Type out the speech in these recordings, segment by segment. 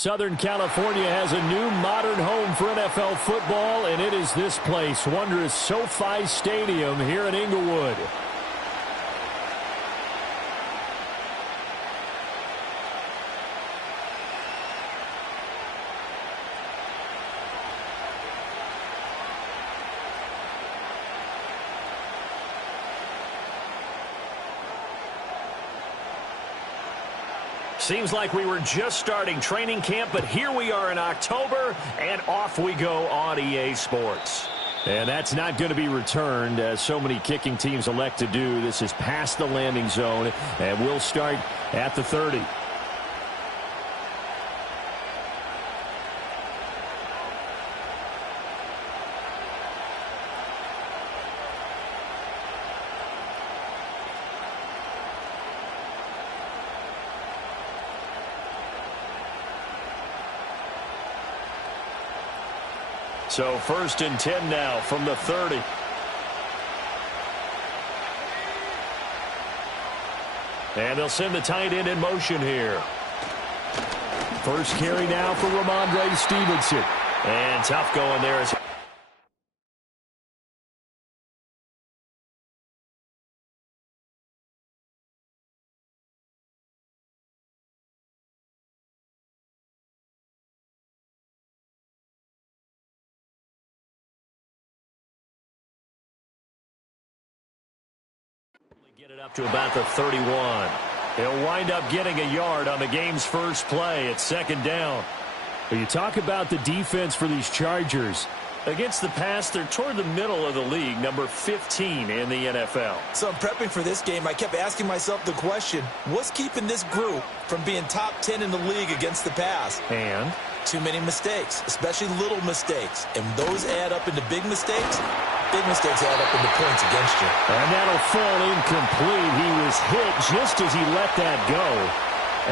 Southern California has a new modern home for NFL football, and it is this place, wondrous SoFi Stadium here in Inglewood. Seems like we were just starting training camp, but here we are in October, and off we go on EA Sports. And that's not going to be returned, as so many kicking teams elect to do. This is past the landing zone, and we'll start at the 30. So 1st and 10 now from the 30. And they'll send the tight end in motion here. First carry now for Ramondre Stevenson. And tough going there. Get it up to about the 31. He'll wind up getting a yard on the game's first play at 2nd down. When you talk about the defense for these Chargers, against the pass, they're toward the middle of the league, number 15 in the NFL. So I'm prepping for this game. I kept asking myself the question, what's keeping this group from being top 10 in the league against the pass? And? Too many mistakes, especially little mistakes. And those add up into big mistakes. Big mistakes add up into points against you. And that'll fall incomplete. He was hit just as he let that go.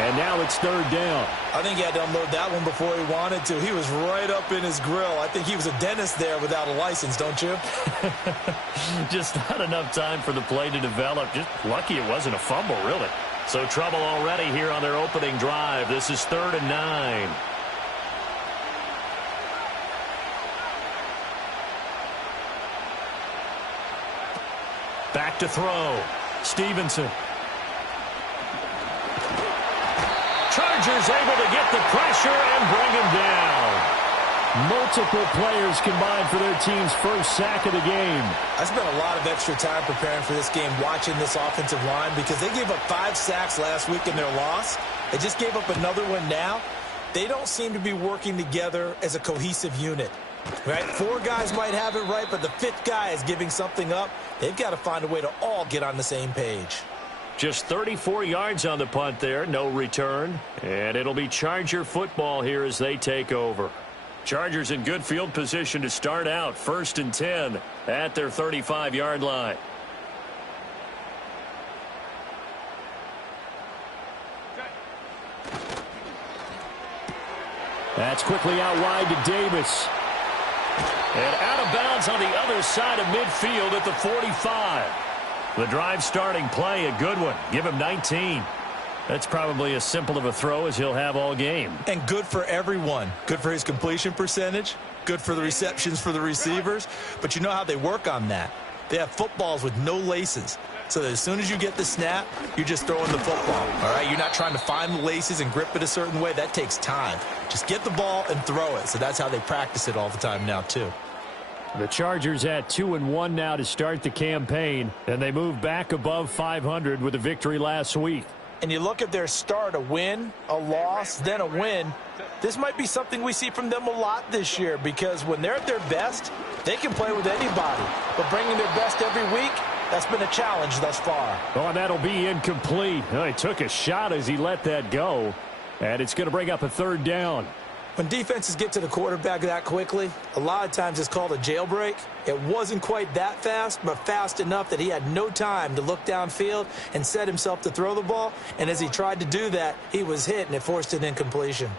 And now it's 3rd down. I think he had to unload that one before he wanted to. He was right up in his grill. I think he was a dentist there without a license, don't you? Just not enough time for the play to develop. Just lucky it wasn't a fumble, really. So trouble already here on their opening drive. This is 3rd and 9. Back to throw. Stevenson. Chargers able to get the pressure and bring him down. Multiple players combined for their team's first sack of the game. I spent a lot of extra time preparing for this game watching this offensive line because they gave up 5 sacks last week in their loss. They just gave up another one now. They don't seem to be working together as a cohesive unit. Right? 4 guys might have it right, but the 5th guy is giving something up. They've got to find a way to all get on the same page. Just 34 yards on the punt there, no return. And it'll be Charger football here as they take over. Chargers in good field position to start out. 1st and 10 at their 35-yard line. That's quickly out wide to Davis. And out of bounds on the other side of midfield at the 45. The drive starting play, a good one. Give him 19. That's probably as simple of a throw as he'll have all game. And good for everyone. Good for his completion percentage. Good for the receptions for the receivers. But you know how they work on that. They have footballs with no laces. So that as soon as you get the snap, you're just throwing the football. All right, you're not trying to find the laces and grip it a certain way. That takes time. Just get the ball and throw it. So that's how they practice it all the time now, too. The Chargers at 2-1 now to start the campaign, and they move back above 500 with a victory last week. And you look at their start, a win, a loss, then a win. This might be something we see from them a lot this year because when they're at their best, they can play with anybody. But bringing their best every week, that's been a challenge thus far. Oh, and that'll be incomplete. Oh, he took a shot as he let that go, and it's going to bring up a 3rd down. When defenses get to the quarterback that quickly, a lot of times it's called a jailbreak. It wasn't quite that fast, but fast enough that he had no time to look downfield and set himself to throw the ball. And as he tried to do that, he was hit, and it forced an incompletion.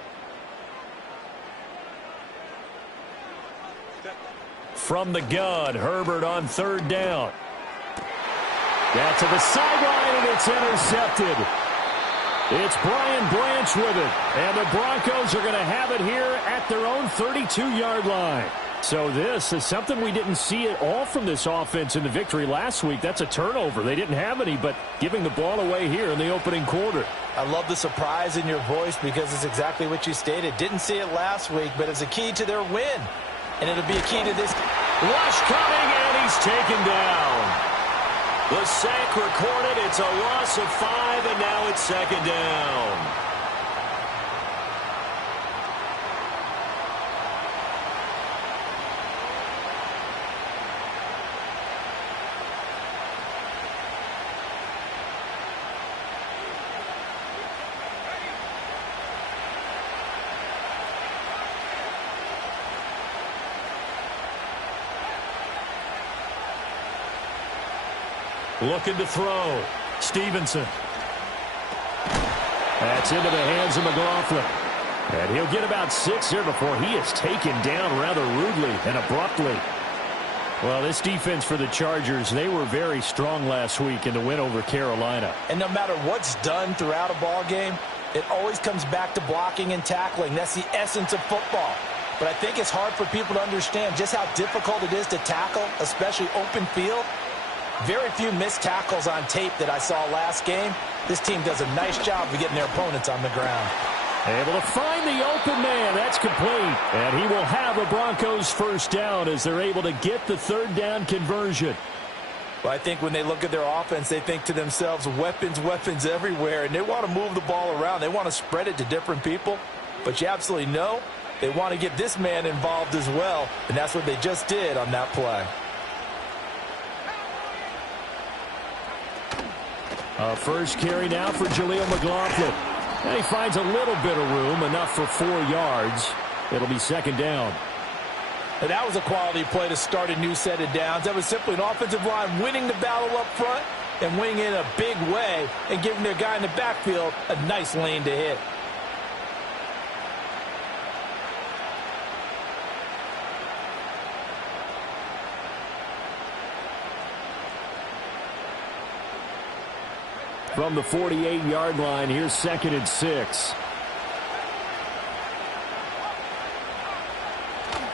From the gun, Herbert on 3rd down. Got to the sideline, and it's intercepted. It's Brian Branch with it. And the Broncos are going to have it here at their own 32-yard line. So this is something we didn't see at all from this offense in the victory last week. That's a turnover. They didn't have any, but giving the ball away here in the opening quarter. I love the surprise in your voice because it's exactly what you stated. Didn't see it last week, but it's a key to their win. And it'll be a key to this. Rush coming, and he's taken down. The sack recorded. It's a loss of 5, and now it's second down. Looking to throw. Stevenson. That's into the hands of McLaughlin. And he'll get about 6 there before he is taken down rather rudely and abruptly. Well, this defense for the Chargers, they were very strong last week in the win over Carolina. And no matter what's done throughout a ball game, it always comes back to blocking and tackling. That's the essence of football. But I think it's hard for people to understand just how difficult it is to tackle, especially open field. Very few missed tackles on tape that I saw last game. This team does a nice job of getting their opponents on the ground. Able to find the open man. That's complete. And he will have a Broncos first down as they're able to get the third down conversion. Well, I think when they look at their offense, they think to themselves, weapons, weapons everywhere. And they want to move the ball around. They want to spread it to different people. But you absolutely know they want to get this man involved as well. And that's what they just did on that play. First carry now for Jaleel McLaughlin. And he finds a little bit of room, enough for 4 yards. It'll be second down. And that was a quality play to start a new set of downs. That was simply an offensive line winning the battle up front and winning in a big way and giving their guy in the backfield a nice lane to hit. From the 48-yard line, here's 2nd and 6.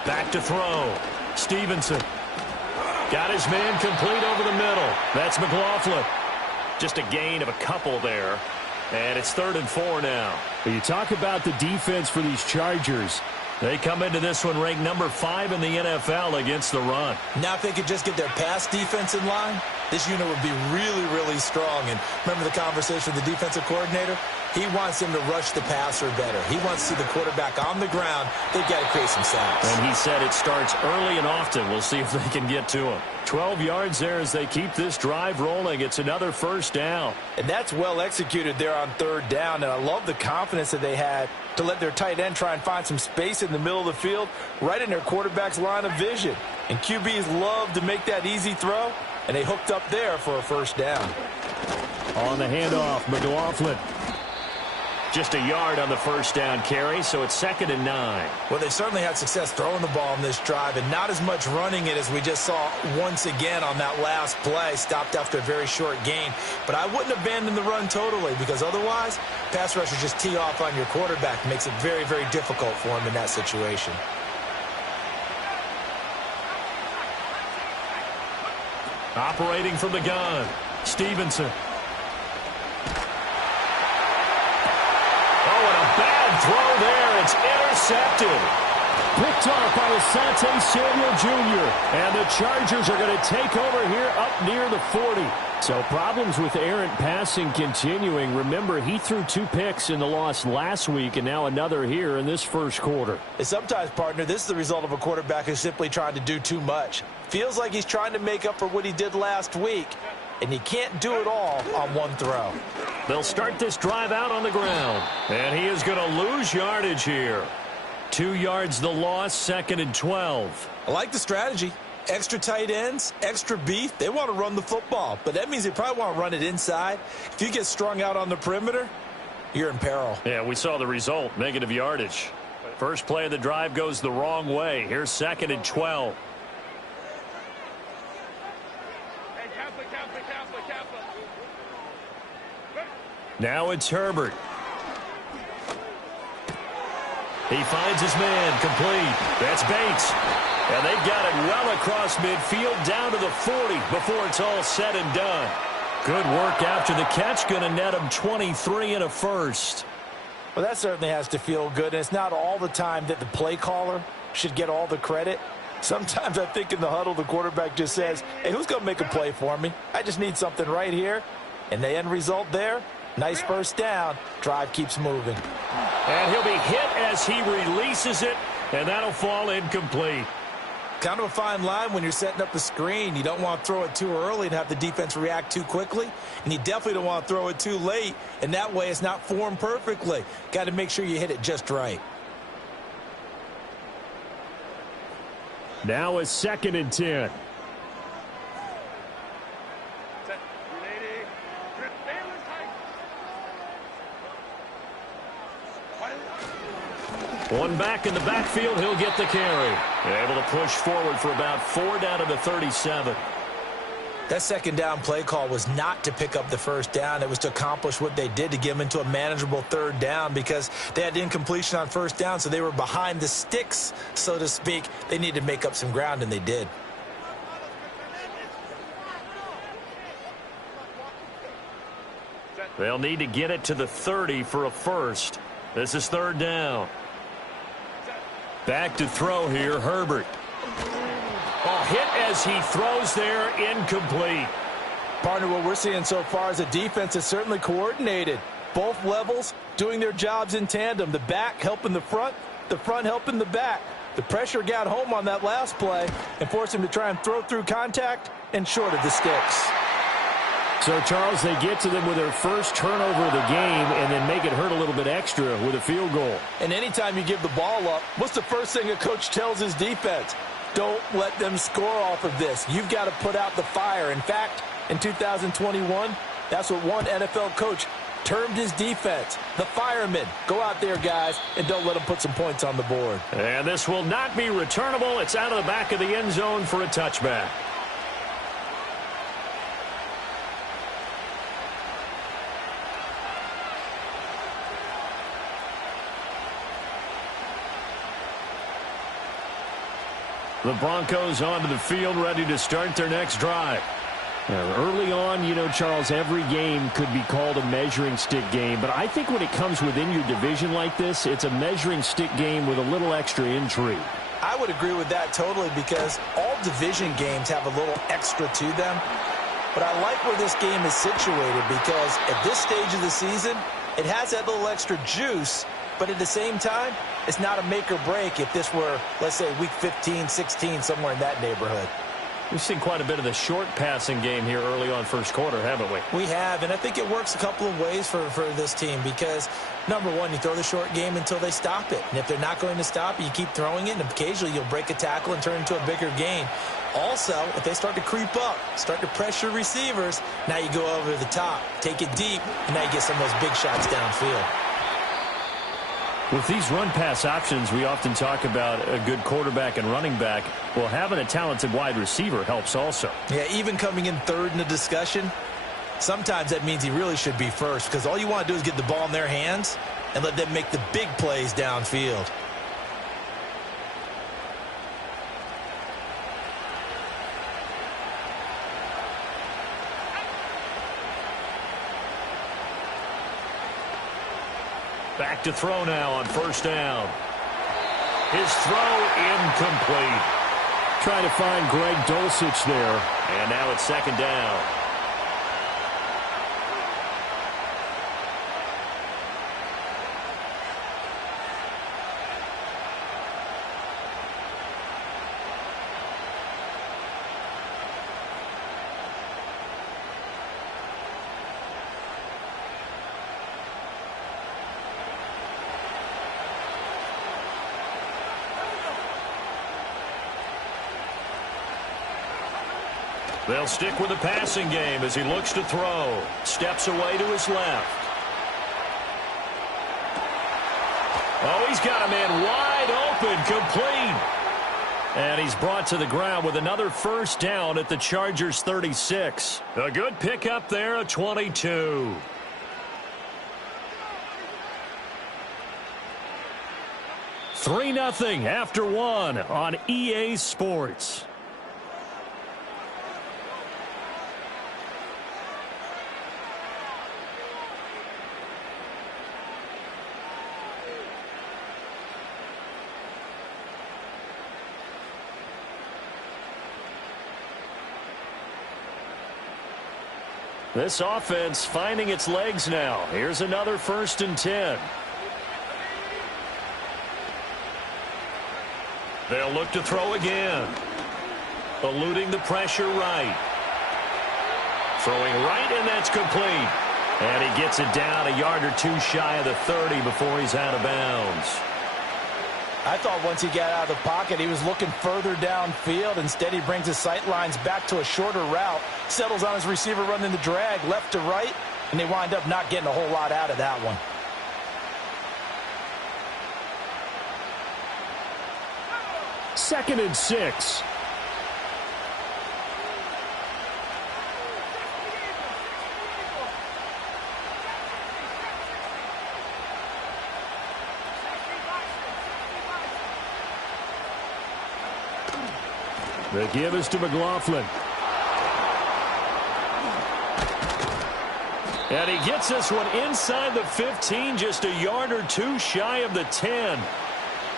Back to throw. Stevenson. Got his man complete over the middle. That's McLaughlin. Just a gain of a couple there. And it's 3rd and 4 now. But you talk about the defense for these Chargers. They come into this one ranked number 5 in the NFL against the run. Now if they could just get their pass defense in line, this unit would be really, really strong. And remember the conversation with the defensive coordinator? He wants them to rush the passer better. He wants to see the quarterback on the ground. They've got to create some sacks. And he said it starts early and often. We'll see if they can get to him. 12 yards there as they keep this drive rolling. It's another first down. And that's well executed there on 3rd down. And I love the confidence that they had to let their tight end try and find some space in the middle of the field, right in their quarterback's line of vision. And QBs love to make that easy throw, and they hooked up there for a first down. On the handoff, McLaughlin. Just a yard on the first down carry, so it's 2nd and 9. Well, they certainly had success throwing the ball in this drive, and not as much running it as we just saw once again on that last play. Stopped after a very short gain. But I wouldn't abandon the run totally, because otherwise, pass rushers just tee off on your quarterback. Makes it very, very difficult for him in that situation. Operating from the gun, Stevenson. Throw there. It's intercepted. Picked off by Asante Samuel Jr. And the Chargers are going to take over here up near the 40. So problems with errant passing continuing. Remember, he threw 2 picks in the loss last week and now another here in this first quarter. And sometimes, partner, this is the result of a quarterback who's simply trying to do too much. Feels like he's trying to make up for what he did last week. And you can't do it all on one throw. They'll start this drive out on the ground. And he is going to lose yardage here. 2 yards the loss, 2nd and 12. I like the strategy. Extra tight ends, extra beef. They want to run the football. But that means they probably want to run it inside. If you get strung out on the perimeter, you're in peril. Yeah, we saw the result. Negative yardage. First play of the drive goes the wrong way. Here's 2nd and 12. Now it's Herbert. He finds his man, complete. That's Bates. And they've got it well across midfield down to the 40 before it's all said and done. Good work after the catch. Going to net him 23 and a first. Well, that certainly has to feel good. And it's not all the time that the play caller should get all the credit. Sometimes I think in the huddle, the quarterback just says, hey, who's going to make a play for me? I just need something right here. And the end result there, nice first down. Drive keeps moving. And he'll be hit as he releases it, and that'll fall incomplete. Kind of a fine line when you're setting up the screen. You don't want to throw it too early and have the defense react too quickly. And you definitely don't want to throw it too late. And that way it's not formed perfectly. Got to make sure you hit it just right. Now a 2nd and 10. One back in the backfield, he'll get the carry. Able to push forward for about 4 down to the 37. That second down play call was not to pick up the first down. It was to accomplish what they did, to get them into a manageable 3rd down, because they had incompletion on 1st down, so they were behind the sticks, so to speak. They needed to make up some ground, and they did. They'll need to get it to the 30 for a first. This is 3rd down. Back to throw here, Herbert. Hit as he throws there, incomplete. Partner, what we're seeing so far is a defense that's certainly coordinated. Both levels doing their jobs in tandem. The back helping the front helping the back. The pressure got home on that last play and forced him to try and throw through contact and short of the sticks. So, Charles, they get to them with their first turnover of the game and then make it hurt a little bit extra with a field goal. And anytime you give the ball up, what's the first thing a coach tells his defense? Don't let them score off of this. You've got to put out the fire. In fact, in 2021, that's what one NFL coach termed his defense, the firemen. Go out there, guys, and don't let them put some points on the board. And this will not be returnable. It's out of the back of the end zone for a touchback. The Broncos onto the field, ready to start their next drive. Now, early on, you know, Charles, every game could be called a measuring stick game. But I think when it comes within your division like this, it's a measuring stick game with a little extra intrigue. I would agree with that totally, because all division games have a little extra to them. But I like where this game is situated, because at this stage of the season, it has that little extra juice. But at the same time, it's not a make or break if this were, let's say, week 15, 16, somewhere in that neighborhood. We've seen quite a bit of the short passing game here early on first quarter, haven't we? We have, and I think it works a couple of ways for this team, because, number one, you throw the short game until they stop it. And if they're not going to stop it, you keep throwing it, and occasionally you'll break a tackle and turn it into a bigger gain. Also, if they start to creep up, start to pressure receivers, now you go over the top, take it deep, and now you get some of those big shots downfield. With these run-pass options, we often talk about a good quarterback and running back. Well, having a talented wide receiver helps also. Yeah, even coming in third in the discussion, sometimes that means he really should be first, because all you want to do is get the ball in their hands and let them make the big plays downfield. Back to throw now on first down. His throw incomplete. Trying to find Greg Dulcich there. And now it's 2nd down. They'll stick with the passing game as he looks to throw. Steps away to his left. Oh, he's got a man wide open, complete. And he's brought to the ground with another first down at the Chargers 36. A good pickup there, a 22. 3-0 after one on EA Sports. This offense finding its legs now. Here's another 1st and 10. They'll look to throw again. Eluding the pressure right. Throwing right, and that's complete. And he gets it down a yard or two shy of the 30 before he's out of bounds. I thought once he got out of the pocket, he was looking further downfield. Instead, he brings his sight lines back to a shorter route, settles on his receiver running the drag left to right, and they wind up not getting a whole lot out of that one. Second and 6. The give is to McLaughlin. And he gets this one inside the 15, just a yard or two shy of the 10.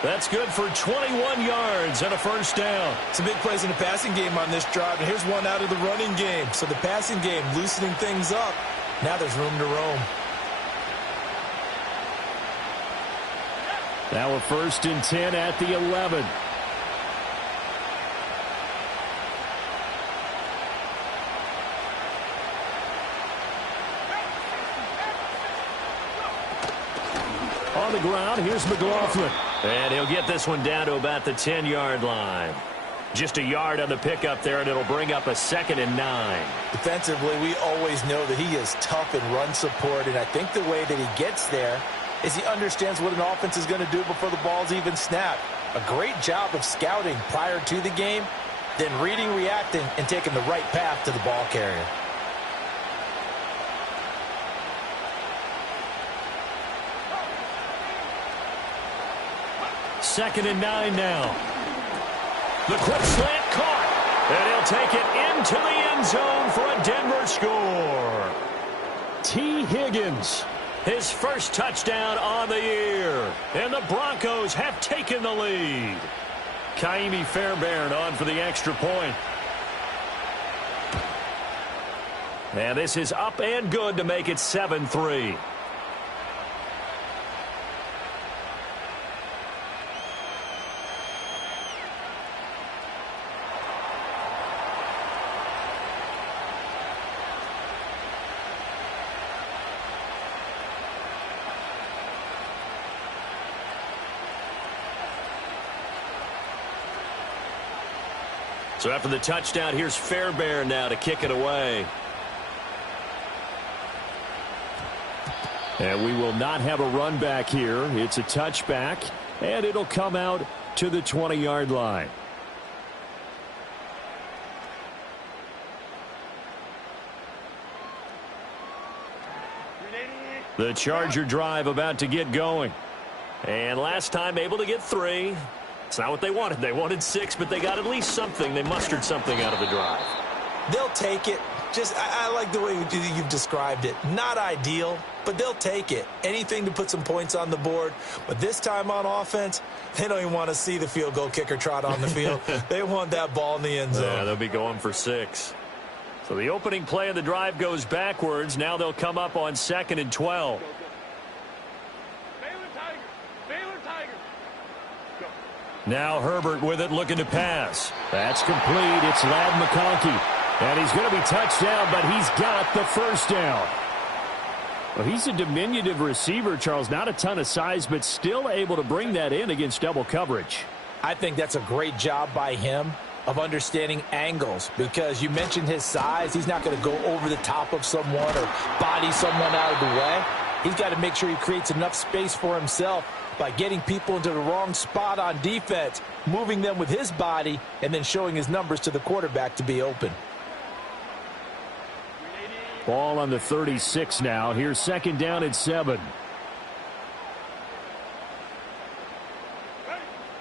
That's good for 21 yards and a 1st down. Some big plays in the passing game on this drive, and here's one out of the running game. So the passing game loosening things up. Now there's room to roam. Now a 1st and 10 at the 11. On the ground, here's McLaughlin. And he'll get this one down to about the 10-yard line. Just a yard on the pickup there, and it'll bring up a 2nd and 9. Defensively, we always know that he is tough in run support, and I think the way that he gets there is he understands what an offense is going to do before the ball's even snapped. A great job of scouting prior to the game, then reading, reacting, and taking the right path to the ball carrier. Second and 9 now. The quick slant caught. And he'll take it into the end zone for a Denver score. T. Higgins, his first touchdown on the year. And the Broncos have taken the lead. Kaimi Fairbairn on for the extra point. And this is up and good to make it 7-3. So after the touchdown, here's Fairbairn now to kick it away. And we will not have a run back here. It's a touchback, and it'll come out to the 20-yard line. The Charger drive about to get going. And last time able to get 3. It's not what they wanted. They wanted 6, but they got at least something. They mustered something out of the drive. They'll take it. I like the way you've described it. Not ideal, but they'll take it. Anything to put some points on the board. But this time on offense, they don't even want to see the field goal kicker trot on the field. They want that ball in the end zone. Yeah, they'll be going for 6. So the opening play of the drive goes backwards. Now they'll come up on 2nd and 12. Now Herbert with it, looking to pass. That's complete. It's Ladd McConkey. And he's going to be touched down, but he's got the 1st down. Well, he's a diminutive receiver, Charles. Not a ton of size, but still able to bring that in against double coverage. I think that's a great job by him of understanding angles, because you mentioned his size. He's not going to go over the top of someone or body someone out of the way. He's got to make sure he creates enough space for himself by getting people into the wrong spot on defense, moving them with his body, and then showing his numbers to the quarterback to be open. Ball on the 36 now. Here's 2nd down at 7.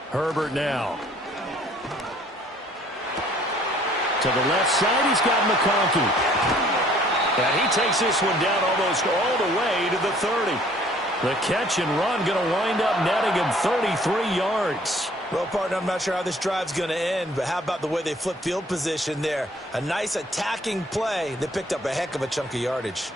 Herbert now. To the left side, he's got McConkey. And he takes this one down almost all the way to the 30. The catch and run going to wind up netting him 33 yards. Well, partner, I'm not sure how this drive's going to end, but how about the way they flip field position there? A nice attacking play that picked up a heck of a chunk of yardage.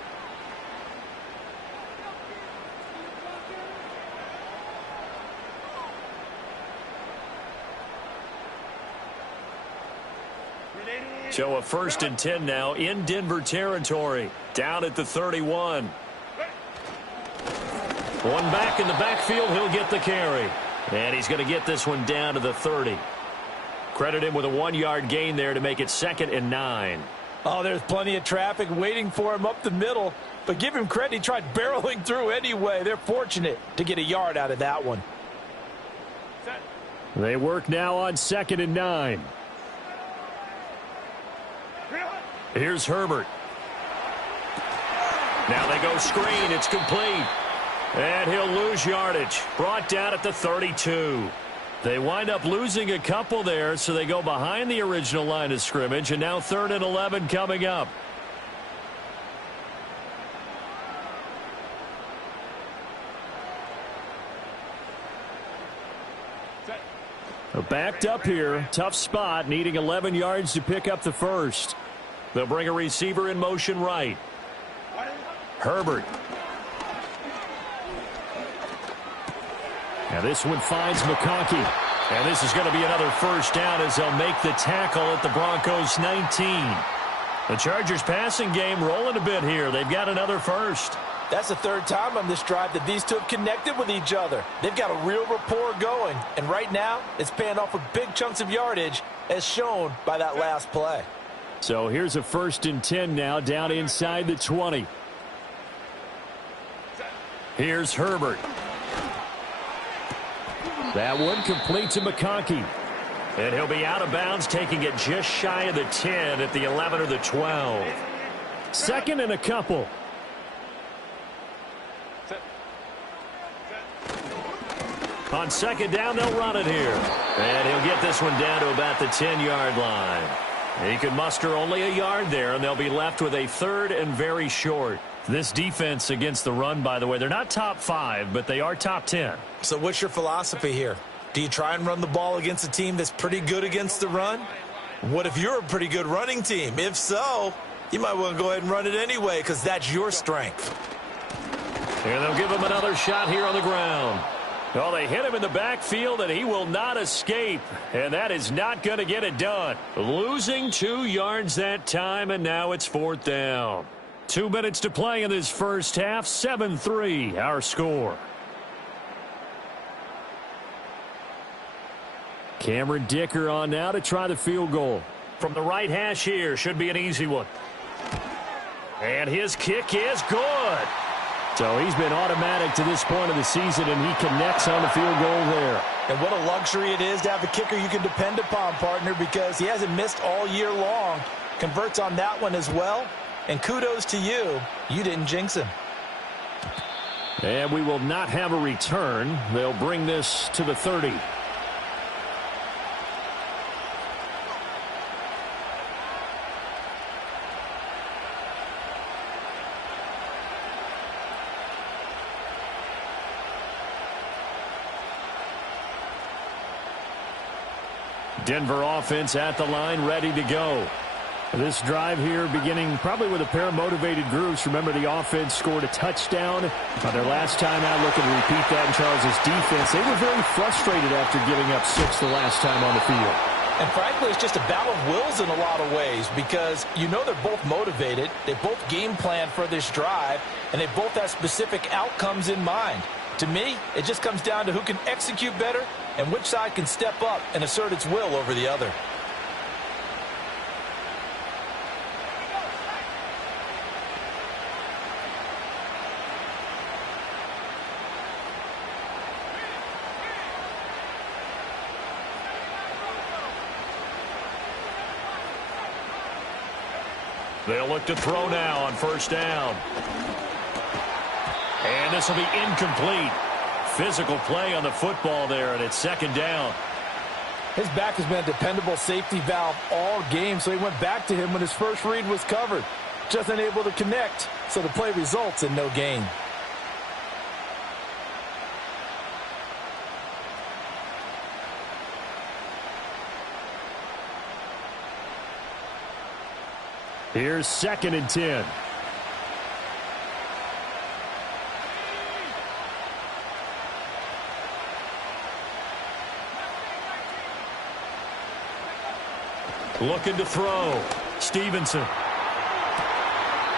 So a 1st and 10 now in Denver territory. Down at the 31. One back in the backfield. He'll get the carry. And he's going to get this one down to the 30. Credit him with a 1-yard gain there to make it 2nd and 9. Oh, there's plenty of traffic waiting for him up the middle. But give him credit. He tried barreling through anyway. They're fortunate to get a yard out of that one. They work now on 2nd and 9. Here's Herbert. Now they go screen. It's complete. And he'll lose yardage. Brought down at the 32. They wind up losing a couple there, so they go behind the original line of scrimmage, and now 3rd and 11 coming up. Backed up here. Tough spot, needing 11 yards to pick up the first. They'll bring a receiver in motion right. Herbert. Now this one finds McConkey. And this is going to be another first down as they'll make the tackle at the Broncos 19. The Chargers passing game rolling a bit here. They've got another first. That's the 3rd time on this drive that these two have connected with each other. They've got a real rapport going. And right now, it's paying off with big chunks of yardage, as shown by that last play. So here's a 1st and 10 now, down inside the 20. Here's Herbert. That one complete to McConkey. And he'll be out of bounds, taking it just shy of the 10 at the 11 or the 12. 2nd and a couple. On 2nd down, they'll run it here. And he'll get this one down to about the 10-yard line. He can muster only a yard there, and they'll be left with a 3rd and very short. This defense against the run, by the way, they're not top 5, but they are top 10. So what's your philosophy here? Do you try and run the ball against a team that's pretty good against the run? What if you're a pretty good running team? If so, you might want to go ahead and run it anyway, because that's your strength. And they'll give him another shot here on the ground. Well, they hit him in the backfield, and he will not escape. And that is not going to get it done. Losing 2 yards that time, and now it's 4th down. 2 minutes to play in this first half. 7-3, our score. Cameron Dicker on now to try the field goal. From the right hash here, should be an easy one. And his kick is good. So he's been automatic to this point of the season, and he connects on the field goal there. And what a luxury it is to have a kicker you can depend upon, partner, because he hasn't missed all year long. Converts on that one as well. And kudos to you. You didn't jinx him. And we will not have a return. They'll bring this to the 30. Denver offense at the line, ready to go. This drive here beginning probably with a pair of motivated groups. Remember, the offense scored a touchdown on their last time out. Looking to repeat that in Charles' defense. They were very frustrated after giving up 6 the last time on the field. And frankly, it's just a battle of wills in a lot of ways, because you know they're both motivated. They both game plan for this drive, and they both have specific outcomes in mind. To me, it just comes down to who can execute better and which side can step up and assert its will over the other. They'll look to throw now on 1st down. And this will be incomplete. physical play on the football there, and it's second down. His back has been a dependable safety valve all game, so he went back to him when his first read was covered. Just unable to connect, so the play results in no gain. Here's 2nd and 10. Looking to throw. Stevenson.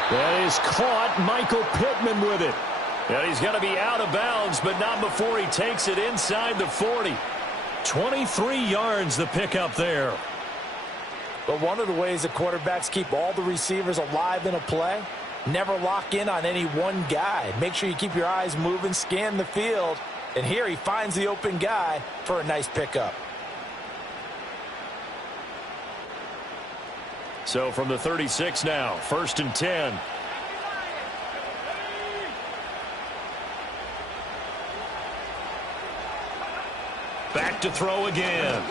That is caught. Michael Pittman with it. And he's going to be out of bounds, but not before he takes it inside the 40. 23 yards the pickup there. But one of the ways that quarterbacks keep all the receivers alive in a play, never lock in on any one guy. Make sure you keep your eyes moving, scan the field. And here he finds the open guy for a nice pickup. So from the 36 now, 1st and 10. Back to throw again.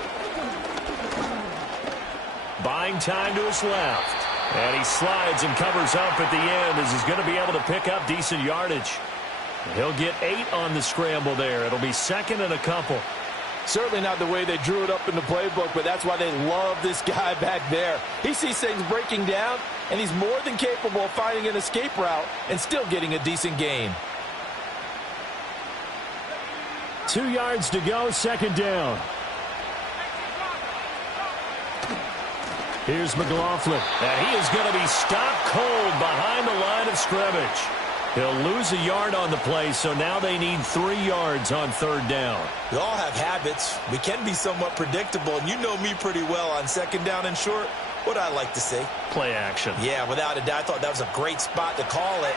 Buying time to his left. And he slides and covers up at the end as he's going to be able to pick up decent yardage. He'll get 8 on the scramble there. It'll be 2nd and a couple. Certainly not the way they drew it up in the playbook, but that's why they love this guy back there. He sees things breaking down, and he's more than capable of finding an escape route and still getting a decent gain. 2 yards to go, 2nd down. Here's McLaughlin. And he is going to be stopped cold behind the line of scrimmage. He'll lose a yard on the play, so now they need 3 yards on 3rd down. We all have habits. We can be somewhat predictable, and you know me pretty well on 2nd down and short. What I like to say? Play action. Yeah, without a doubt. I thought that was a great spot to call it.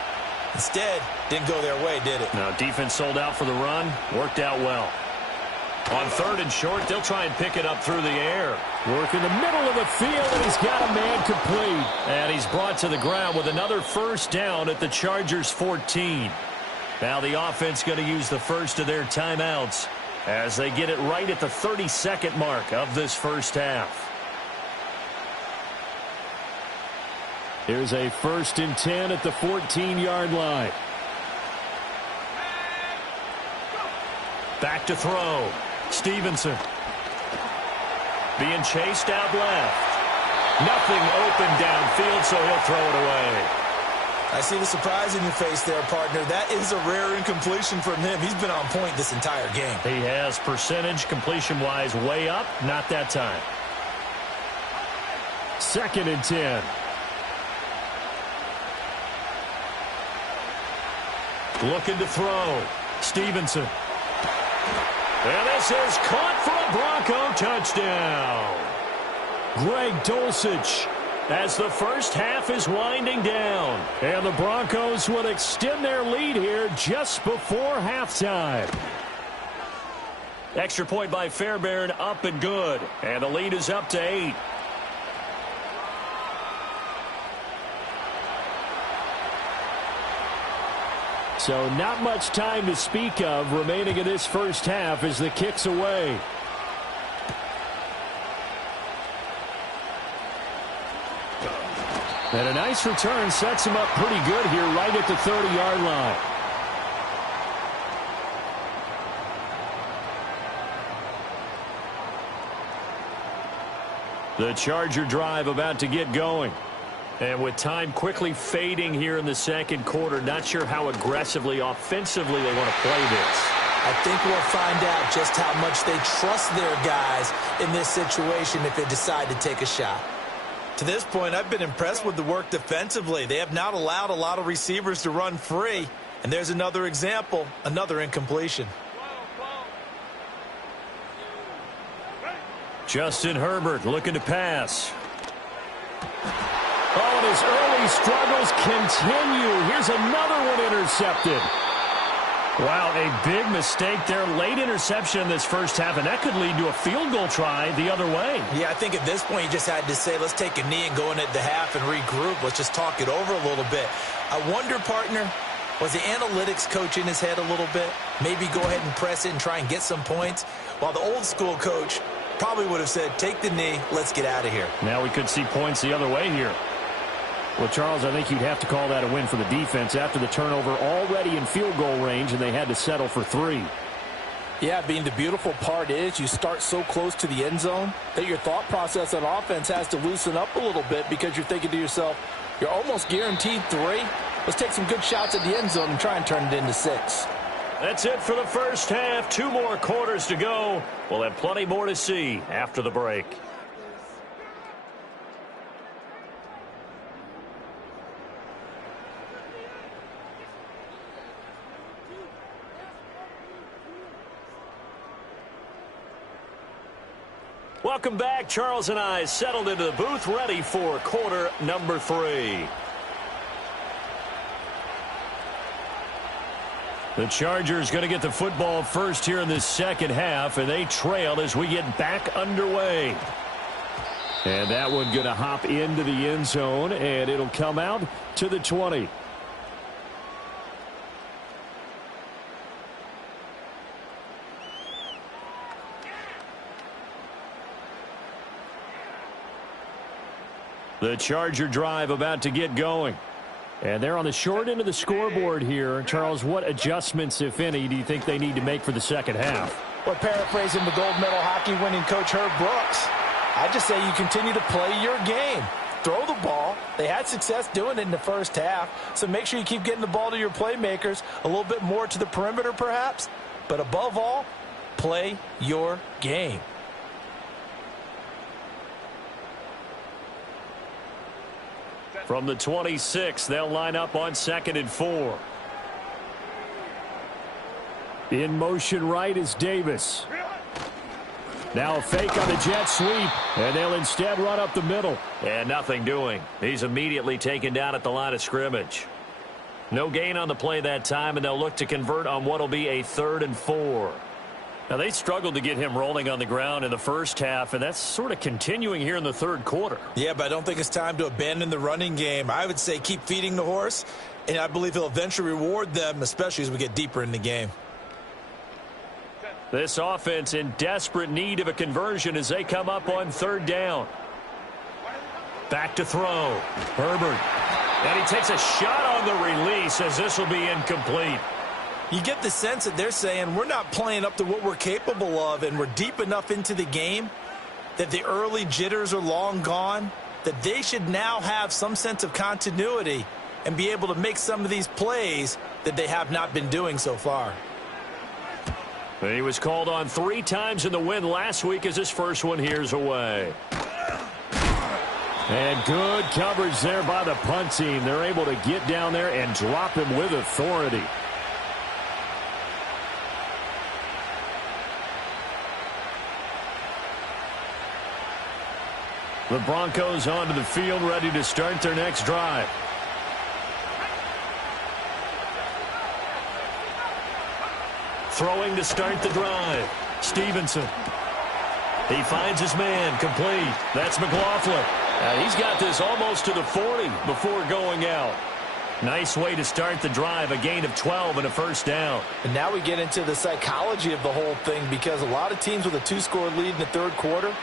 Instead, didn't go their way, did it? Now, defense sold out for the run. Worked out well. On 3rd and short, they'll try and pick it up through the air. Work in the middle of the field, and he's got a man complete. And he's brought to the ground with another 1st down at the Chargers' 14. Now the offense going to use the first of their timeouts as they get it right at the 32nd mark of this first half. Here's a 1st and 10 at the 14-yard line. Back to throw. Stevenson. Being chased out left. Nothing open downfield, so he'll throw it away. I see the surprise in your face there, partner. That is a rare incompletion from him. He's been on point this entire game. He has percentage completion-wise way up. Not that time. 2nd and 10. Looking to throw. Stevenson. And this is caught for a Bronco touchdown. Greg Dulcich as the first half is winding down. And the Broncos will extend their lead here just before halftime. Extra point by Fairbairn, up and good. And the lead is up to 8. So not much time to speak of remaining in this first half as the kick's away. And a nice return sets him up pretty good here right at the 30-yard line. The Charger drive about to get going. And with time quickly fading here in the second quarter, not sure how aggressively, offensively they want to play this. I think we'll find out just how much they trust their guys in this situation if they decide to take a shot. To this point, I've been impressed with the work defensively. They have not allowed a lot of receivers to run free. And there's another example, another incompletion. Justin Herbert looking to pass. Oh, and his early struggles continue. Here's another one intercepted. Wow, a big mistake there. Late interception in this first half, and that could lead to a field goal try the other way. Yeah, I think at this point you just had to say, let's take a knee and go in at the half and regroup. Let's just talk it over a little bit. I wonder, partner, Was the analytics coach in his head a little bit? Maybe go ahead and press it and try and get some points? While the old school coach probably would have said, take the knee, let's get out of here. Now we could see points the other way here. Well, Charles, I think you'd have to call that a win for the defense after the turnover already in field goal range, and they had to settle for 3. Yeah, Bean, the beautiful part is you start so close to the end zone that your thought process on offense has to loosen up a little bit because you're thinking to yourself, you're almost guaranteed 3. Let's take some good shots at the end zone and try and turn it into 6. That's it for the first half. 2 more quarters to go. We'll have plenty more to see after the break. Welcome back. Charles and I settled into the booth, ready for quarter number 3. The Chargers going to get the football first here in this second half, and they trail as we get back underway. And that one going to hop into the end zone, and it'll come out to the 20. The Charger drive about to get going. And they're on the short end of the scoreboard here. Charles, what adjustments, if any, do you think they need to make for the second half? Well, paraphrasing the gold medal hockey winning coach Herb Brooks, I just say you continue to play your game. Throw the ball. They had success doing it in the first half, so make sure you keep getting the ball to your playmakers, a little bit more to the perimeter perhaps, but above all, play your game. From the 26, they'll line up on 2nd and 4. In motion right is Davis. Now a fake on the jet sweep, and they'll instead run up the middle. And nothing doing. He's immediately taken down at the line of scrimmage. No gain on the play that time, and they'll look to convert on what will be a 3rd and 4. Now, they struggled to get him rolling on the ground in the first half, and that's sort of continuing here in the third quarter. Yeah, but I don't think it's time to abandon the running game. I would say keep feeding the horse, and I believe he'll eventually reward them, especially as we get deeper in the game. This offense in desperate need of a conversion as they come up on 3rd down. Back to throw. Herbert. And he takes a shot on the release as this will be incomplete. You get the sense that they're saying we're not playing up to what we're capable of, and we're deep enough into the game that the early jitters are long gone, that they should now have some sense of continuity and be able to make some of these plays that they have not been doing so far. He was called on 3 times in the win last week as his first one here's away. And good coverage there by the punt team. They're able to get down there and drop him with authority. The Broncos onto the field, ready to start their next drive. Throwing to start the drive. Stevenson. He finds his man, complete. That's McLaughlin. He's got this almost to the 40 before going out. Nice way to start the drive, a gain of 12 and a first down. And now we get into the psychology of the whole thing, because a lot of teams with a 2-score lead in the third quarter,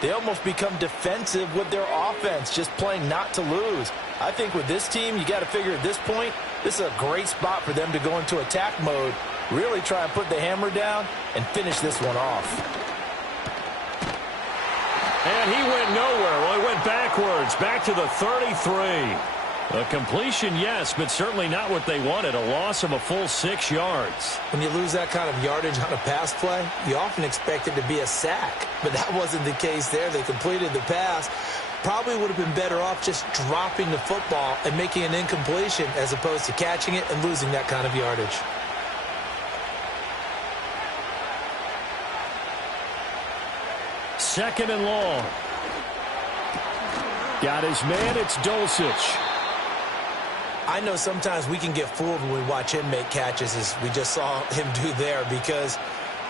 they almost become defensive with their offense, just playing not to lose. I think with this team, you got to figure at this point, this is a great spot for them to go into attack mode, really try and put the hammer down and finish this one off. And he went nowhere. Well, he went backwards, back to the 33. A completion, yes, but certainly not what they wanted. A loss of a full 6 yards. When you lose that kind of yardage on a pass play, you often expect it to be a sack. But that wasn't the case there. They completed the pass. Probably would have been better off just dropping the football and making an incompletion as opposed to catching it and losing that kind of yardage. Second and long. Got his man. It's Dulcich. I know sometimes we can get fooled when we watch him make catches, as we just saw him do there, because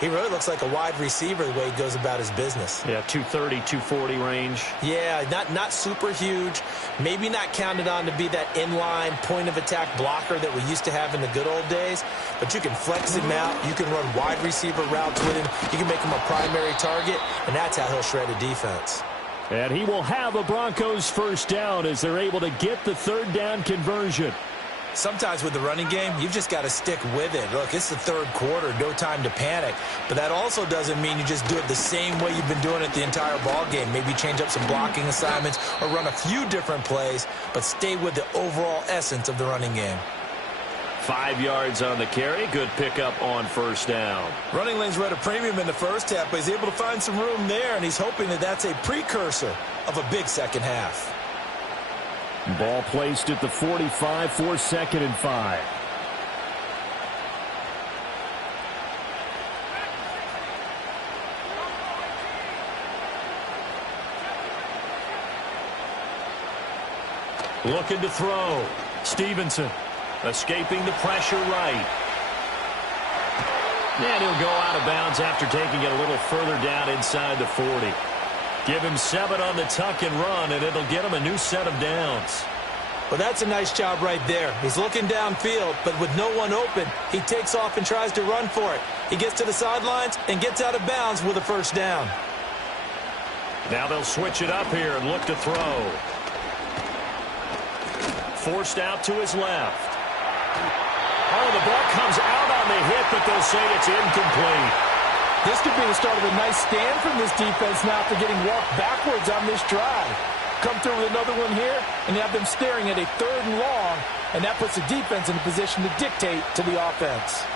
he really looks like a wide receiver the way he goes about his business. Yeah, 230, 240 range. Yeah, not super huge, Maybe not counted on to be that inline point-of-attack blocker that we used to have in the good old days, but you can flex him out. You can run wide receiver routes with him. You can make him a primary target, and that's how he'll shred a defense. And he will have a Broncos first down as they're able to get the third down conversion. Sometimes with the running game, you've just got to stick with it. Look, it's the third quarter, no time to panic. But that also doesn't mean you just do it the same way you've been doing it the entire ball game. Maybe change up some blocking assignments or run a few different plays, but stay with the overall essence of the running game. 5 yards on the carry. Good pickup on first down. Running lanes were at a premium in the first half, but he's able to find some room there, and he's hoping that that's a precursor of a big second half. Ball placed at the 45 for 2nd and 5. Looking to throw. Stevenson escaping the pressure right. And he'll go out of bounds after taking it a little further down inside the 40. Give him 7 on the tuck and run, and it'll get him a new set of downs. Well, that's a nice job right there. He's looking downfield, but with no one open, he takes off and tries to run for it. He gets to the sidelines and gets out of bounds with a first down. Now they'll switch it up here and look to throw. Forced out to his left. Oh, the ball comes out on the hit, but they'll say it's incomplete. This could be the start of a nice stand from this defense now after getting walked backwards on this drive. Come through with another one here, and you have them staring at a 3rd and long, and that puts the defense in a position to dictate to the offense.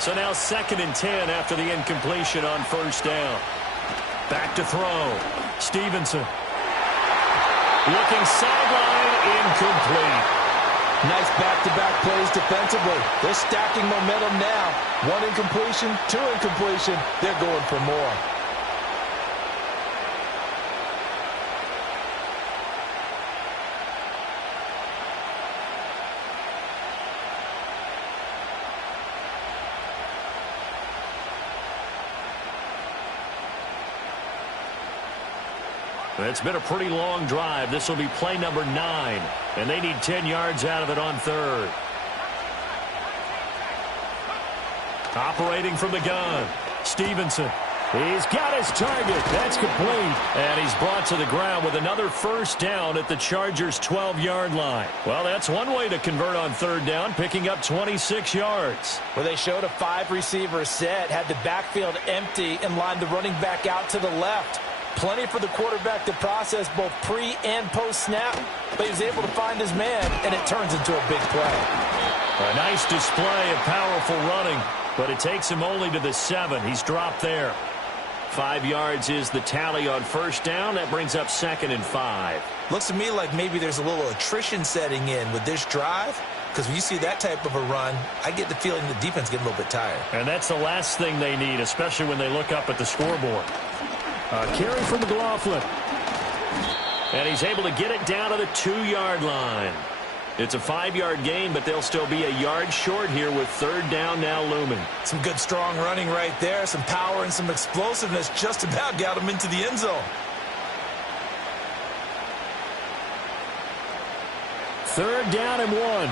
So now 2nd and 10 after the incompletion on first down. Back to throw. Stevenson. Looking sideline, incomplete. Nice back-to-back plays defensively. They're stacking momentum now. 1 incompletion, 2 incompletion. They're going for more. It's been a pretty long drive. This will be play number 9, and they need 10 yards out of it on 3rd. Operating from the gun, Stevenson. He's got his target. That's complete. And he's brought to the ground with another first down at the Chargers' 12-yard line. Well, that's one way to convert on 3rd down, picking up 26 yards. Well, they showed a 5-receiver set, had the backfield empty, and lined the running back out to the left. Plenty for the quarterback to process both pre- and post-snap, but he was able to find his man, and it turns into a big play. A nice display of powerful running, but it takes him only to the 7. He's dropped there. 5 yards is the tally on first down. That brings up 2nd and 5. Looks to me like maybe there's a little attrition setting in with this drive, because when you see that type of a run, I get the feeling the defense getting a little bit tired. And that's the last thing they need, especially when they look up at the scoreboard. Carry from McLaughlin. And he's able to get it down to the 2-yard line. It's a 5-yard gain, but they'll still be a yard short here with 3rd down now looming. Some good strong running right there. Some power and some explosiveness just about got him into the end zone. 3rd down and 1.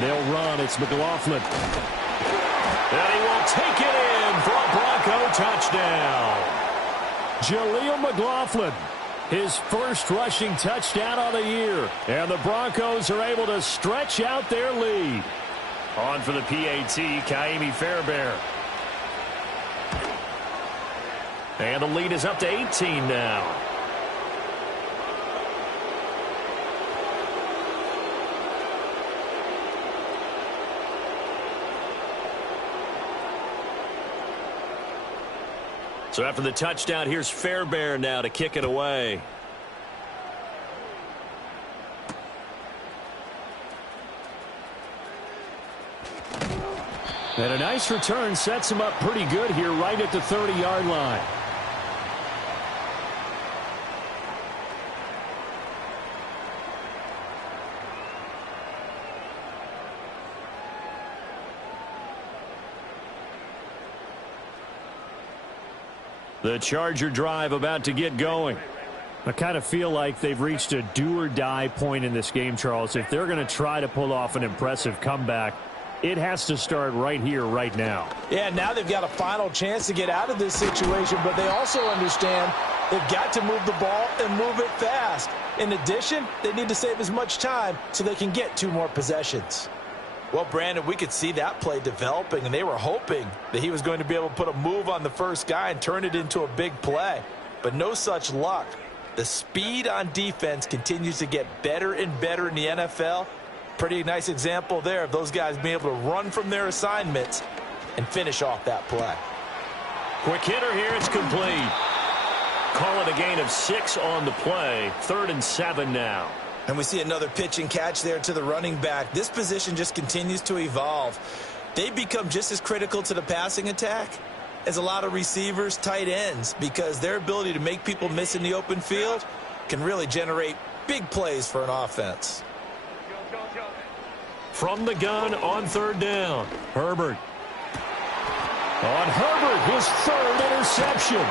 They'll run. It's McLaughlin. And he will take it in for a Bronco touchdown. Jaleel McLaughlin, his first rushing touchdown of the year. And the Broncos are able to stretch out their lead. On for the PAT, Kaimi Fairbairn. And the lead is up to 18 now. So after the touchdown, here's Fairbairn now to kick it away. And a nice return sets him up pretty good here right at the 30-yard line. The Charger drive about to get going. I kind of feel like they've reached a do-or-die point in this game, Charles. If they're going to try to pull off an impressive comeback, it has to start right here, right now. Yeah, now they've got a final chance to get out of this situation, but they also understand they've got to move the ball and move it fast. In addition, they need to save as much time so they can get 2 more possessions. Well, Brandon, we could see that play developing, and they were hoping that he was going to be able to put a move on the first guy and turn it into a big play. But no such luck. The speed on defense continues to get better and better in the NFL. Pretty nice example there of those guys being able to run from their assignments and finish off that play. Quick hitter here. It's complete. Call it a gain of 6 on the play. 3rd and 7 now. And we see another pitch and catch there to the running back. This position just continues to evolve. They become just as critical to the passing attack as a lot of receivers, tight ends, because their ability to make people miss in the open field can really generate big plays for an offense. From the gun on 3rd down, Herbert. On Herbert, his 3rd interception.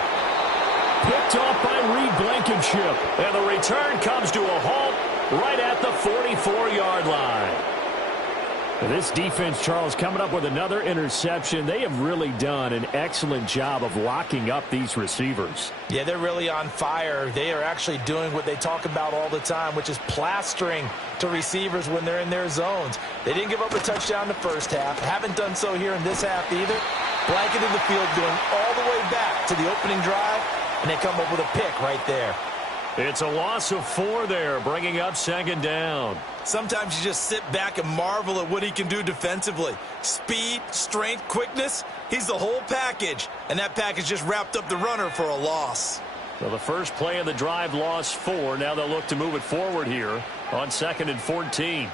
Picked off by Reed Blankenship. And the return comes to a halt right at the 44-yard line. This defense, Charles, coming up with another interception. They have really done an excellent job of locking up these receivers. Yeah, they're really on fire. They are actually doing what they talk about all the time, which is plastering to receivers when they're in their zones. They didn't give up a touchdown in the first half. Haven't done so here in this half either. Blanketed the field, going all the way back to the opening drive, and they come up with a pick right there. It's a loss of 4 there, bringing up 2nd down. Sometimes you just sit back and marvel at what he can do defensively. Speed, strength, quickness, he's the whole package. And that package just wrapped up the runner for a loss. So the first play of the drive lost 4. Now they'll look to move it forward here on 2nd and 14.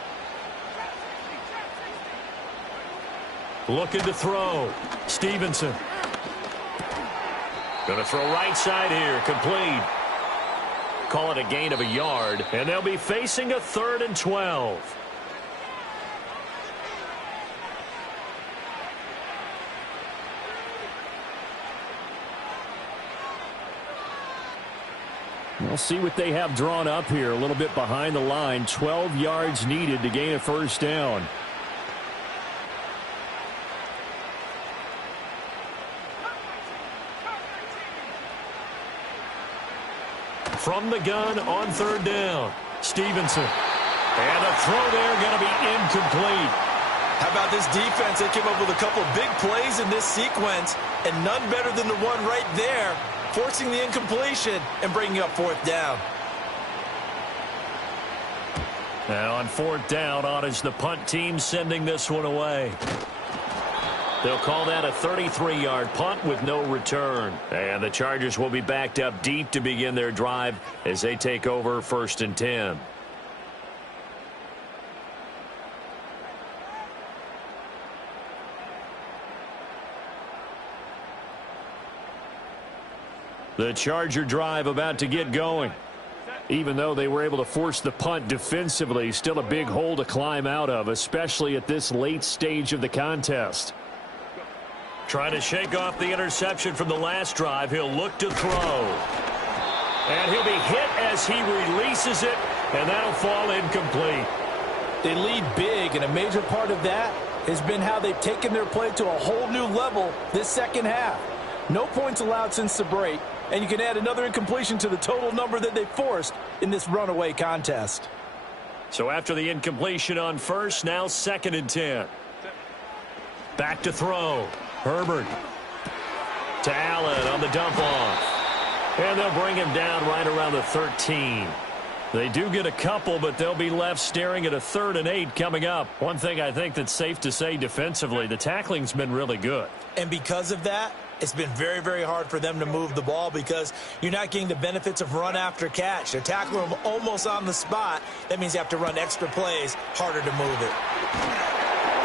Looking to throw. Stevenson. Going to throw right side here. Complete. Call it a gain of a yard, and they'll be facing a 3rd and 12. We'll see what they have drawn up here. A little bit behind the line. 12 yards needed to gain a 1st down. From the gun on 3rd down, Stevenson. And a throw there going to be incomplete. How about this defense? They came up with a couple big plays in this sequence, and none better than the one right there, forcing the incompletion and bringing up 4th down. Now on 4th down, on is the punt team sending this one away. They'll call that a 33-yard punt with no return. And the Chargers will be backed up deep to begin their drive as they take over 1st and 10. The Charger drive about to get going. Even though they were able to force the punt defensively, still a big hole to climb out of, especially at this late stage of the contest. Trying to shake off the interception from the last drive. He'll look to throw. And he'll be hit as he releases it, and that'll fall incomplete. They lead big, and a major part of that has been how they've taken their play to a whole new level this 2nd half. No points allowed since the break, and you can add another incompletion to the total number that they forced in this runaway contest. So after the incompletion on 1st, now 2nd and 10. Back to throw. Herbert to Allen on the dump off. And they'll bring him down right around the 13. They do get a couple, but they'll be left staring at a 3rd and 8 coming up. One thing I think that's safe to say defensively, the tackling's been really good. And because of that, it's been very, very hard for them to move the ball because you're not getting the benefits of run after catch. They're tackling them almost on the spot. That means you have to run extra plays, harder to move it.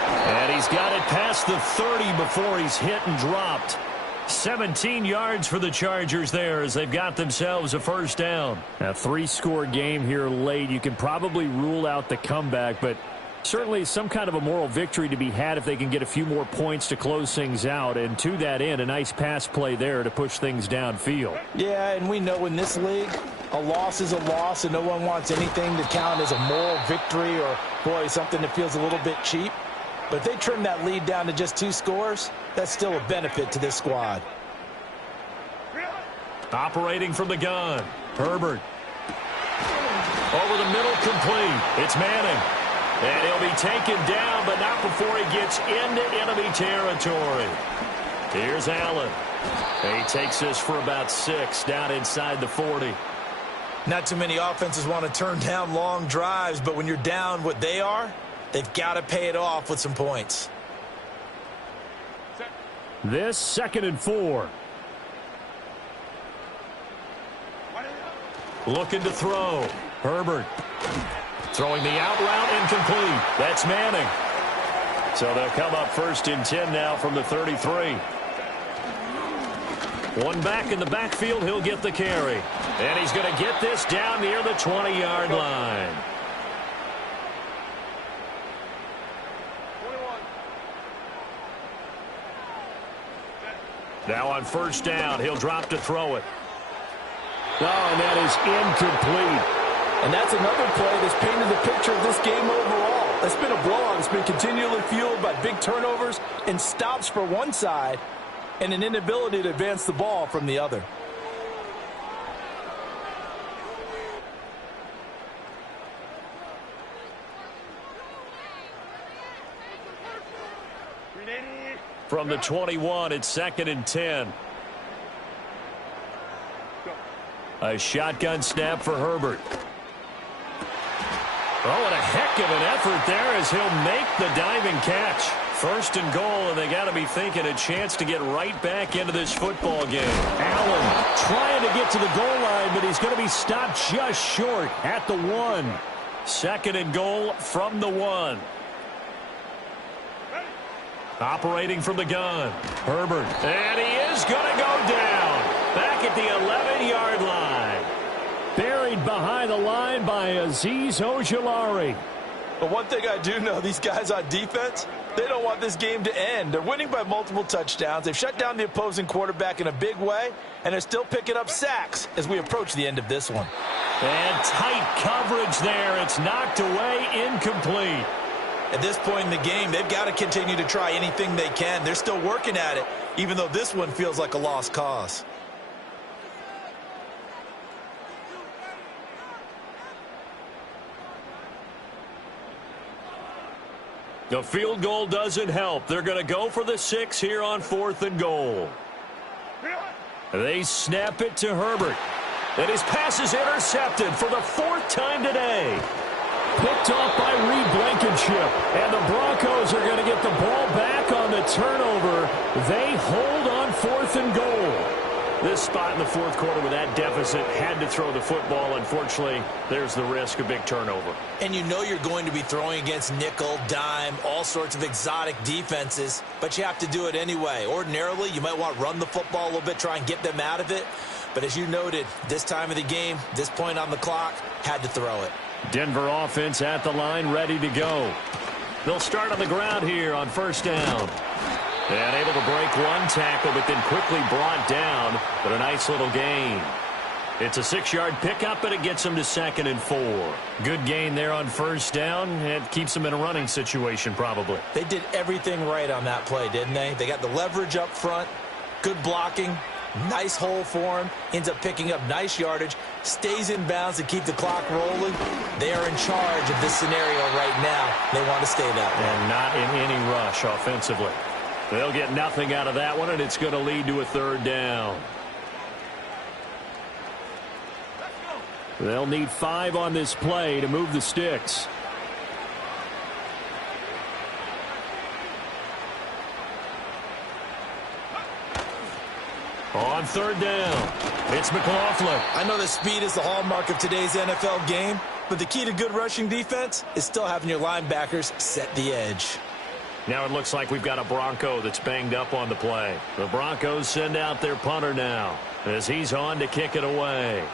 And he's got it past the 30 before he's hit and dropped. 17 yards for the Chargers there as they've got themselves a 1st down. A 3-score game here late. You can probably rule out the comeback, but Certainly some kind of a moral victory to be had if they can get a few more points to close things out. And to that end, a nice pass play there to push things downfield. Yeah, and we know in this league, a loss is a loss, and no one wants anything to count as a moral victory or, boy, something that feels a little bit cheap. But if they trim that lead down to just 2 scores, that's still a benefit to this squad. Operating from the gun, Herbert. Over the middle, complete. It's Manning. And he'll be taken down, but not before he gets into enemy territory. Here's Allen. He takes this for about 6 down inside the 40. Not too many offenses want to turn down long drives, but when you're down what they are, they've got to pay it off with some points. This 2nd and 4. Looking to throw. Herbert. Throwing the out route, incomplete. That's Manning. So they'll come up 1st and 10 now from the 33. One back in the backfield, he'll get the carry. And he's going to get this down near the 20-yard line. Now on 1st down, he'll drop to throw it. Oh, and that is incomplete. And that's another play that's painted the picture of this game overall. It's been a blowout. It's been continually fueled by big turnovers and stops for one side and an inability to advance the ball from the other. From the 21, it's 2nd and 10. A shotgun snap for Herbert. Oh, and a heck of an effort there as he'll make the diving catch. 1st and goal, and they got to be thinking a chance to get right back into this football game. Allen trying to get to the goal line, but he's going to be stopped just short at the 1. 2nd and goal from the 1. Operating from the gun. Herbert. And he is going to go down. Back at the 11-yard line. Buried behind the line by Azeez Ojulari. But one thing I do know, these guys on defense, they don't want this game to end. They're winning by multiple touchdowns. They've shut down the opposing quarterback in a big way, and they're still picking up sacks as we approach the end of this one. And tight coverage there. It's knocked away, incomplete. At this point in the game, they've got to continue to try anything they can. They're still working at it, even though this one feels like a lost cause. The field goal doesn't help. They're going to go for the 6 here on 4th and goal. They snap it to Herbert. And his pass is intercepted for the 4th time today. Picked off by Reed Blankenship. And the Broncos are going to get the ball back on the turnover. They hold on 4th and goal. This spot in the 4th quarter with that deficit, had to throw the football. Unfortunately, there's the risk of big turnover. And you know you're going to be throwing against nickel, dime, all sorts of exotic defenses, but you have to do it anyway. Ordinarily, you might want to run the football a little bit, try and get them out of it. But as you noted, this time of the game, this point on the clock, had to throw it. Denver offense at the line, ready to go. They'll start on the ground here on 1st down. And able to break one tackle, but then quickly brought down. But a nice little gain. It's a 6-yard pickup, but it gets them to 2nd and 4. Good gain there on 1st down. It keeps them in a running situation, probably. They did everything right on that play, didn't they? They got the leverage up front, good blocking, nice hole for him, ends up picking up nice yardage, stays in bounds to keep the clock rolling. They are in charge of this scenario right now. They want to stay that way. And not in any rush offensively. They'll get nothing out of that one, and it's going to lead to a 3rd down. They'll need 5 on this play to move the sticks. On 3rd down, it's McLaughlin. I know that speed is the hallmark of today's NFL game, but the key to good rushing defense is still having your linebackers set the edge. Now it looks like we've got a Bronco that's banged up on the play. The Broncos send out their punter now as he's on to kick it away.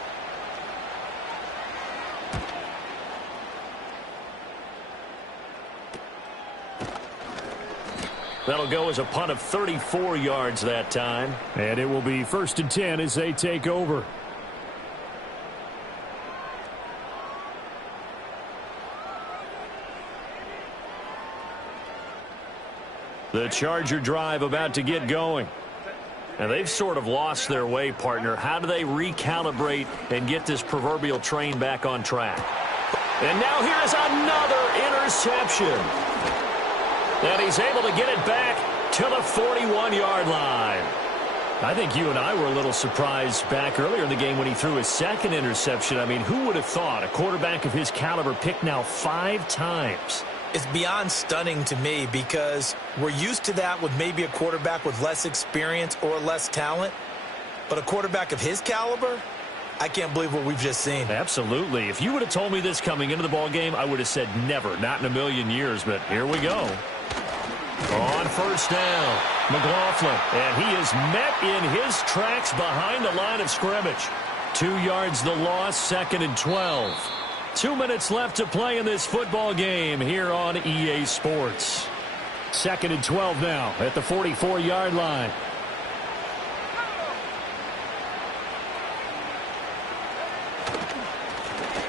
That'll go as a punt of 34 yards that time. And it will be 1st and 10 as they take over. The Charger drive about to get going. And they've sort of lost their way, partner. How do they recalibrate and get this proverbial train back on track? And now here is another interception. And he's able to get it back to the 41-yard line. I think you and I were a little surprised back earlier in the game when he threw his second interception. I mean, who would have thought a quarterback of his caliber picked now 5 times? It's beyond stunning to me because we're used to that with maybe a quarterback with less experience or less talent. But a quarterback of his caliber, I can't believe what we've just seen. Absolutely. If you would have told me this coming into the ball game, I would have said never, not in a million years. But here we go. On 1st down, McLaughlin. And he is met in his tracks behind the line of scrimmage. 2 yards the loss, 2nd and 12. 2 minutes left to play in this football game here on EA Sports. 2nd and 12 now at the 44-yard line.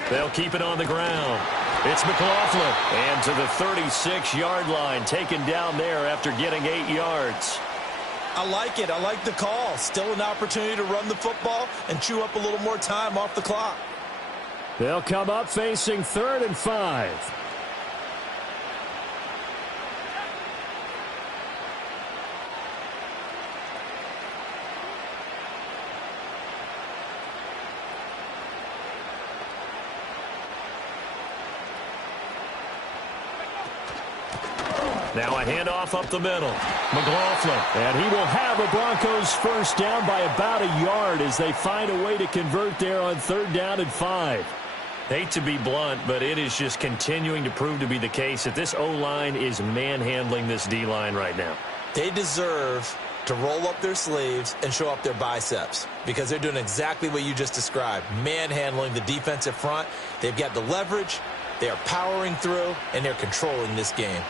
They'll keep it on the ground. It's McLaughlin. And to the 36-yard line, taken down there after getting 8 yards. I like it. I like the call. Still an opportunity to run the football and chew up a little more time off the clock. They'll come up facing 3rd and 5. Now a handoff up the middle. McLaughlin. And he will have a Broncos 1st down by about a yard as they find a way to convert there on 3rd down and 5. Hate to be blunt, but it is just continuing to prove to be the case that this O-line is manhandling this D-line right now. They deserve to roll up their sleeves and show up their biceps because they're doing exactly what you just described, manhandling the defensive front. They've got the leverage, they are powering through, and they're controlling this game.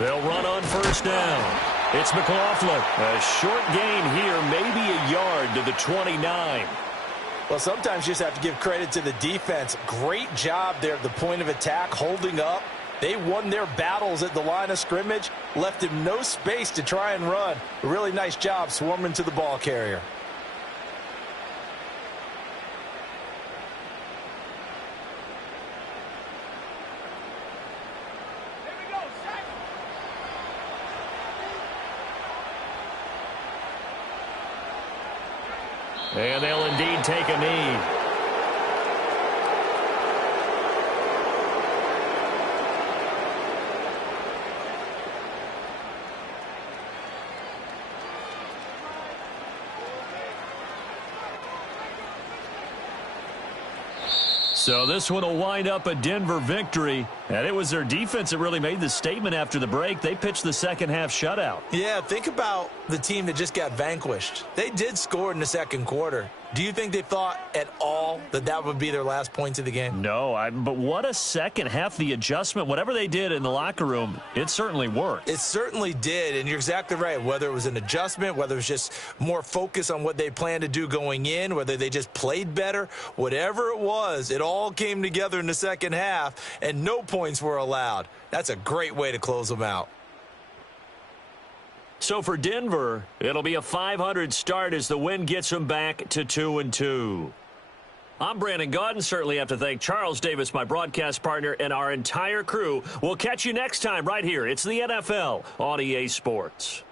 They'll run on 1st down. It's McLaughlin. A short gain here, maybe a yard to the 29. Well, sometimes you just have to give credit to the defense. Great job there at the point of attack, holding up. They won their battles at the line of scrimmage, left him no space to try and run. A really nice job swarming to the ball carrier. And they'll indeed take a knee. So this one will wind up a Denver victory. And it was their defense that really made the statement after the break. They pitched the second half shutout. Yeah, think about the team that just got vanquished. They did score in the 2nd quarter. Do you think they thought at all that that would be their last points of the game? No, but what a second half. The adjustment, whatever they did in the locker room, it certainly worked. It certainly did, and you're exactly right. Whether it was an adjustment, whether it was just more focus on what they planned to do going in, whether they just played better, whatever it was, it all came together in the second half, and no points were allowed. That's a great way to close them out. So for Denver, it'll be a 500 start as the win gets them back to 2-2. I'm Brandon Gaudin. Certainly have to thank Charles Davis, my broadcast partner, and our entire crew. We'll catch you next time right here. It's the NFL on EA Sports.